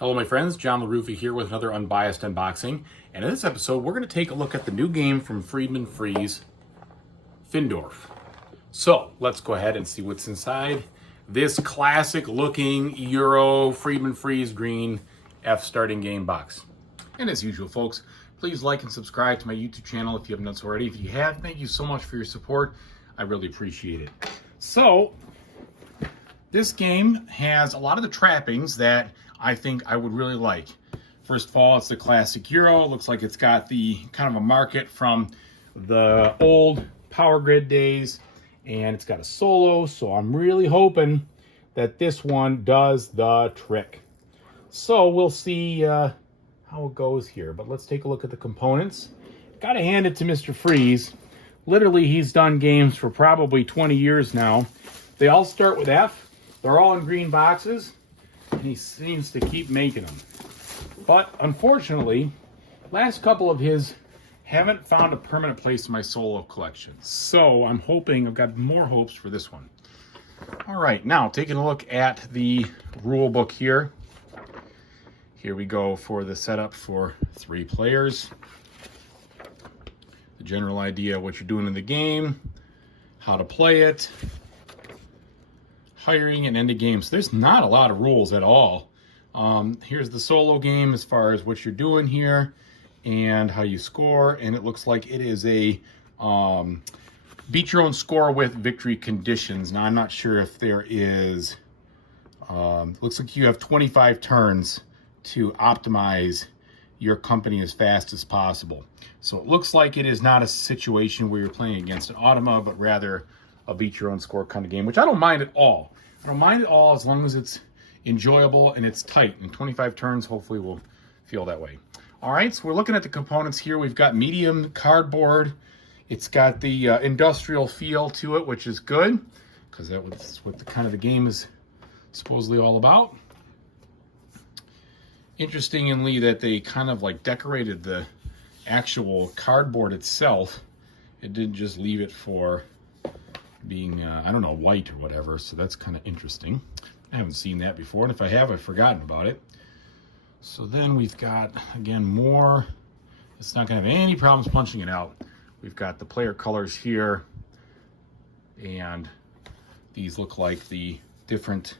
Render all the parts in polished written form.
Hello my friends, John LaRuffa here with another Unbiased unboxing. And in this episode, we're going to take a look at the new game from Friedemann Freeze, Findorff. So, let's go ahead and see what's inside this classic looking Euro Friedemann Freeze green F starting game box. And as usual folks, please like and subscribe to my YouTube channel if you haven't done so already. If you have, thank you so much for your support. I really appreciate it. So, this game has a lot of the trappings that I think I would really like. First of all, it's the classic Euro. It looks like it's got the kind of a market from the old power grid days, and it's got a solo, so I'm really hoping that this one does the trick. So we'll see how it goes here, but let's take a look at the components. Gotta hand it to Mr. Freeze. Literally, he's done games for probably 20 years now. They all start with F. They're all in green boxes, and he seems to keep making them. But unfortunately, last couple of his haven't found a permanent place in my solo collection. So I'm hoping, I've got more hopes for this one. All right, now taking a look at the rule book here. Here we go for the setup for 3 players. The general idea of what you're doing in the game, how to play it, hiring and ending games. So there's not a lot of rules at all. Here's the solo game as far as what you're doing here and how you score. And it looks like it is a beat your own score with victory conditions. Now I'm not sure if there is, looks like you have 25 turns to optimize your company as fast as possible. So it looks like it is not a situation where you're playing against an automa, but rather a beat your own score kind of game, which I don't mind at all. I don't mind at all as long as it's enjoyable and it's tight. And 25 turns hopefully will feel that way. All right, so we're looking at the components here. We've got medium cardboard. It's got the industrial feel to it, which is good because that's what the kind of the game is supposedly all about. Interestingly, that they kind of like decorated the actual cardboard itself. It didn't just leave it for being, I don't know, white or whatever. So that's kind of interesting. I haven't seen that before. And if I have, I've forgotten about it. So then we've got, again, more. It's not going to have any problems punching it out. We've got the player colors here. And these look like the different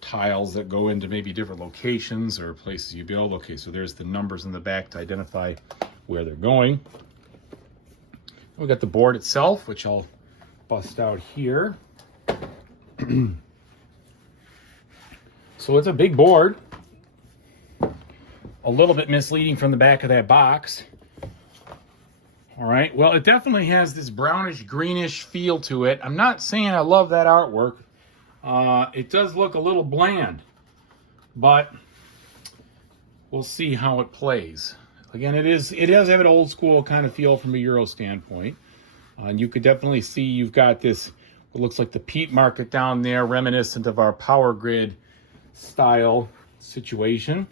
tiles that go into maybe different locations or places you build. Okay, so there's the numbers in the back to identify where they're going. We got the board itself, which I'll bust out here. So it's a big board. A little bit misleading from the back of that box. All right, well, it definitely has this brownish greenish feel to it. I'm not saying I love that artwork. It does look a little bland, but we'll see how it plays. Again, it does have an old school kind of feel from a Euro standpoint. And you could definitely see you've got this, what looks like the peat market down there, reminiscent of our power grid style situation.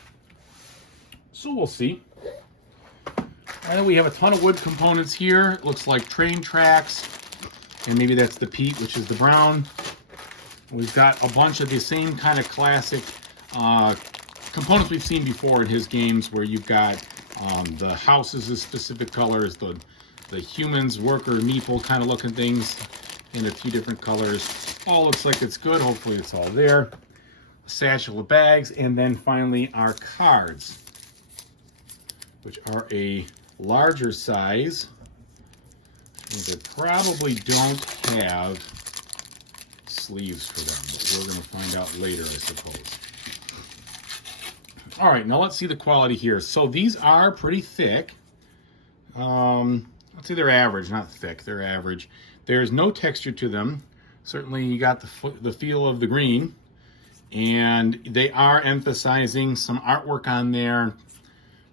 So we'll see. And then we have a ton of wood components here. It looks like train tracks, and maybe that's the peat, which is the brown. We've got a bunch of the same kind of classic components we've seen before in his games, where you've got the houses as specific colors, the humans, worker, meeple kind of looking things in a few different colors. All looks like it's good. Hopefully it's all there. A satchel of bags, and then finally our cards, which are a larger size. And they probably don't have sleeves for them, but we're going to find out later, I suppose. All right, now let's see the quality here. So these are pretty thick. Let's say they're average, not thick. They're average. There's no texture to them. Certainly you got the feel of the green, and they are emphasizing some artwork on there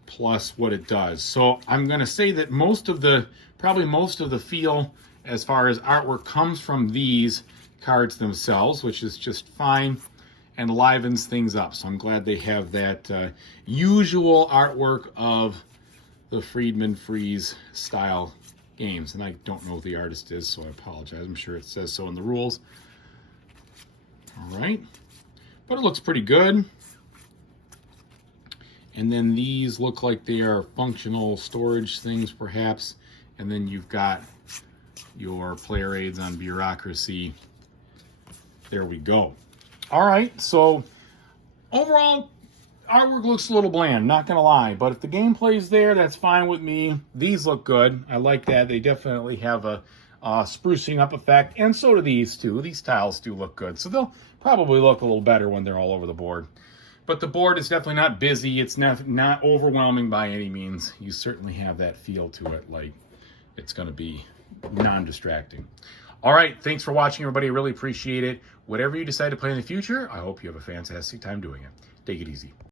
plus what it does. So I'm going to say that probably most of the feel as far as artwork comes from these cards themselves, which is just fine and livens things up. So I'm glad they have that usual artwork of the Friedemann Freeze style games. And I don't know who the artist is, so I apologize. I'm sure it says so in the rules. All right. But it looks pretty good. And then these look like they are functional storage things, perhaps. And then you've got your player aids on bureaucracy. There we go. All right, so overall, artwork looks a little bland, not gonna lie. But if the gameplay's there, that's fine with me. These look good. I like that. They definitely have a sprucing up effect, and so do these too. These tiles do look good, so they'll probably look a little better when they're all over the board. But the board is definitely not busy. It's not overwhelming by any means. You certainly have that feel to it, like it's going to be non-distracting. All right, thanks for watching, everybody. I really appreciate it. Whatever you decide to play in the future, I hope you have a fantastic time doing it. Take it easy.